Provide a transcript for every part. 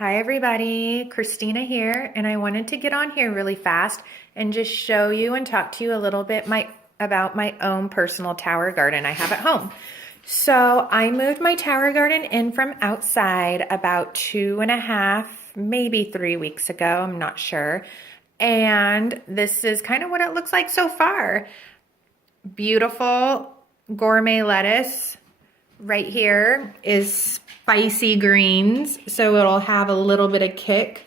Hi everybody, Christina here, and I wanted to get on here really fast and just show you and talk to you a little bit about my own personal tower garden I have at home. So I moved my tower garden in from outside about 2.5, maybe 3 weeks ago, I'm not sure. And this is kind of what it looks like so far. Beautiful gourmet lettuce. Right here is spicy greens, so it'll have a little bit of kick.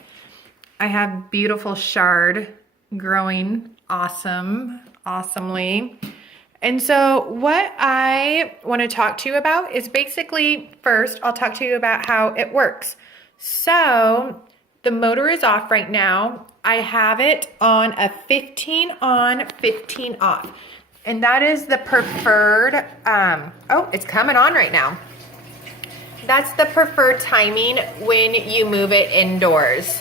I have beautiful chard growing awesomely. And so what I want to talk to you about is basically, first, I'll talk to you about how it works. So the motor is off right now. I have it on a 15 on, 15 off. And that is the preferred, oh, it's coming on right now. That's the preferred timing when you move it indoors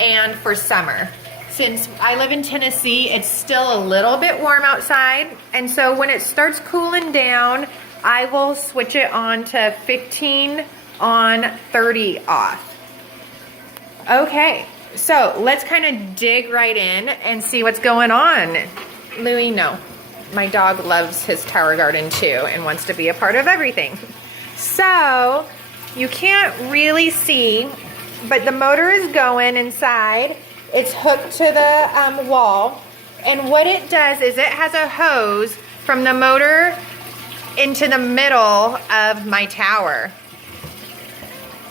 and for summer. Since I live in Tennessee, it's still a little bit warm outside. And so when it starts cooling down, I will switch it on to 15 on, 30 off. Okay, so let's kind of dig right in and see what's going on. Louie, no. My dog loves his tower garden too and wants to be a part of everything. So you can't really see, but the motor is going inside. It's hooked to the wall. And what it does is it has a hose from the motor into the middle of my tower.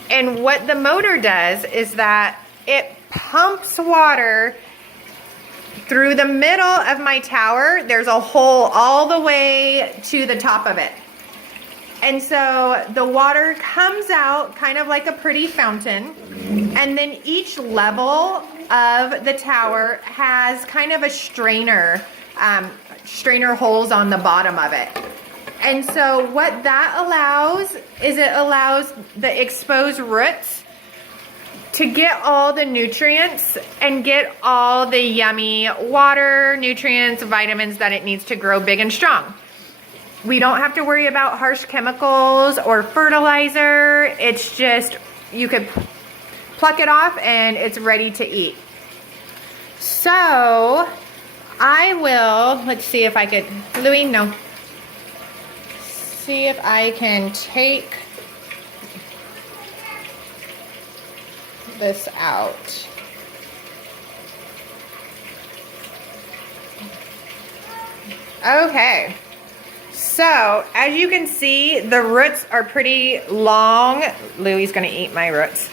And what the motor does is that it pumps water through the middle of my tower. There's a hole all the way to the top of it. And so the water comes out kind of like a pretty fountain. And then each level of the tower has kind of a strainer holes on the bottom of it. And so what that allows is it allows the exposed roots to get all the nutrients and get all the yummy water, nutrients, vitamins that it needs to grow big and strong. We don't have to worry about harsh chemicals or fertilizer. It's just, you could pluck it off and it's ready to eat. So I will, let's see if I could, Louie, no. See if I can take this out. Okay, so as you can see, the roots are pretty long. Louie's gonna eat my roots.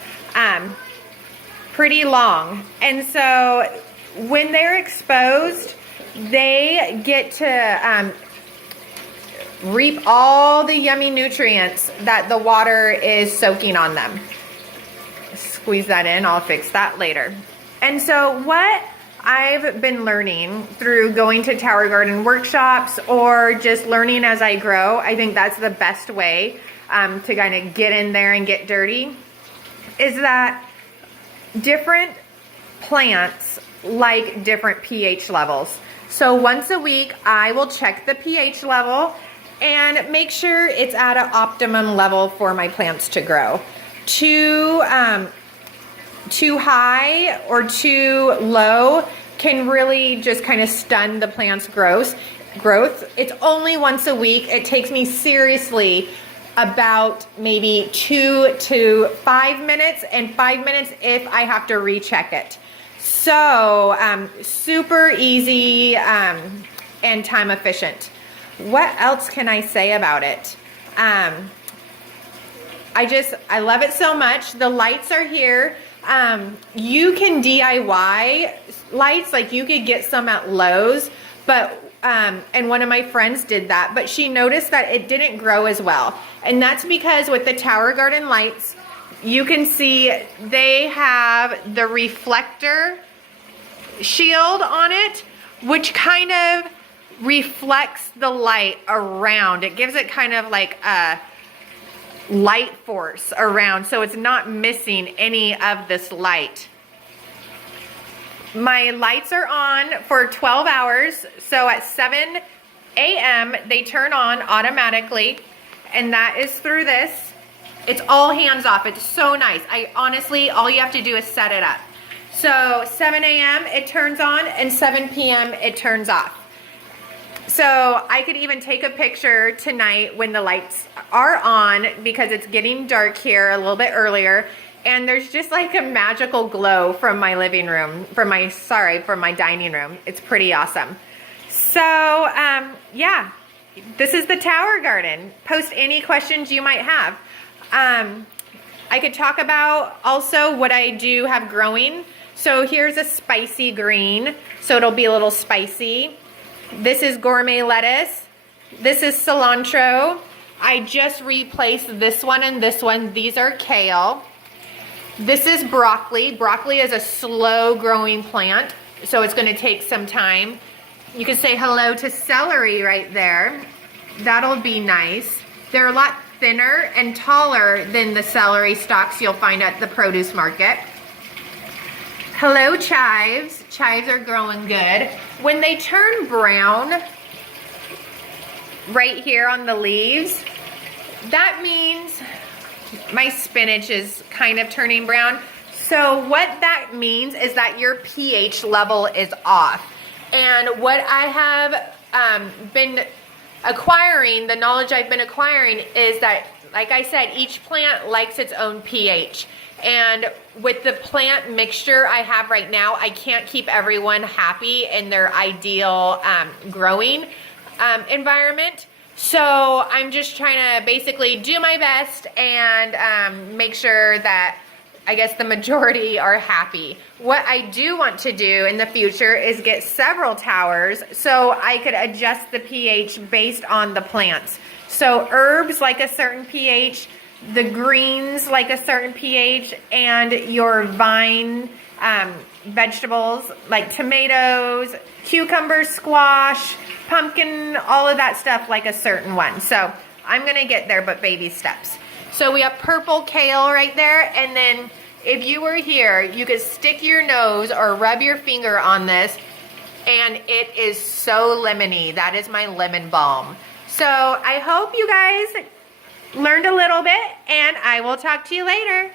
Pretty long. And so when they're exposed, they get to reap all the yummy nutrients that the water is soaking on them. Squeeze that in, I'll fix that later. And so what I've been learning through going to tower garden workshops or just learning as I grow, I think that's the best way to kind of get in there and get dirty, is that different plants like different pH levels. So once a week, I will check the pH level and make sure it's at an optimum level for my plants to grow. Too high or too low can really just kind of stun the plant's growth. It's only once a week. It takes me seriously about maybe 2 to 5 minutes, and 5 minutes if I have to recheck it. So super easy and time efficient. What else can I say about it? I love it so much. The lights are here. You can DIY lights, like you could get some at Lowe's, but and one of my friends did that, but she noticed that it didn't grow as well. And that's because with the tower garden lights, you can see they have the reflector shield on it, which kind of reflects the light around. It gives it kind of like a light force around, so it's not missing any of this light. My lights are on for 12 hours, so at 7 a.m. they turn on automatically, and that is through this. It's all hands off. It's so nice. I honestly, all you have to do is set it up. So 7 a.m. it turns on and 7 p.m. it turns off. So I could even take a picture tonight when the lights are on because it's getting dark here a little bit earlier. And there's just like a magical glow from my living room, from my dining room. It's pretty awesome. So yeah, this is the Tower Garden. Post any questions you might have. I could talk about also what I do have growing. So here's a spicy green, so it'll be a little spicy. This is gourmet lettuce. This is cilantro. I just replaced this one and this one. These are kale. This is broccoli. Broccoli is a slow growing plant, so it's going to take some time. You can say hello to celery right there. That'll be nice. They're a lot thinner and taller than the celery stalks you'll find at the produce market. Hello chives. Chives are growing good. When they turn brown right here on the leaves, that means my spinach is kind of turning brown. So what that means is that your pH level is off. And what I have been acquiring, the knowledge I've been acquiring is that, like I said, each plant likes its own pH. And with the plant mixture I have right now, I can't keep everyone happy in their ideal growing environment. So I'm just trying to basically do my best and make sure that, I guess, the majority are happy. What I do want to do in the future is get several towers so I could adjust the pH based on the plants. So herbs like a certain pH, the greens like a certain pH, and your vine vegetables like tomatoes, cucumbers, squash, pumpkin, all of that stuff like a certain one. So I'm gonna get there, but baby steps. So we have purple kale right there, and then if you were here, you could stick your nose or rub your finger on this, and it is so lemony. That is my lemon balm. So I hope you guys learned a little bit, and I will talk to you later.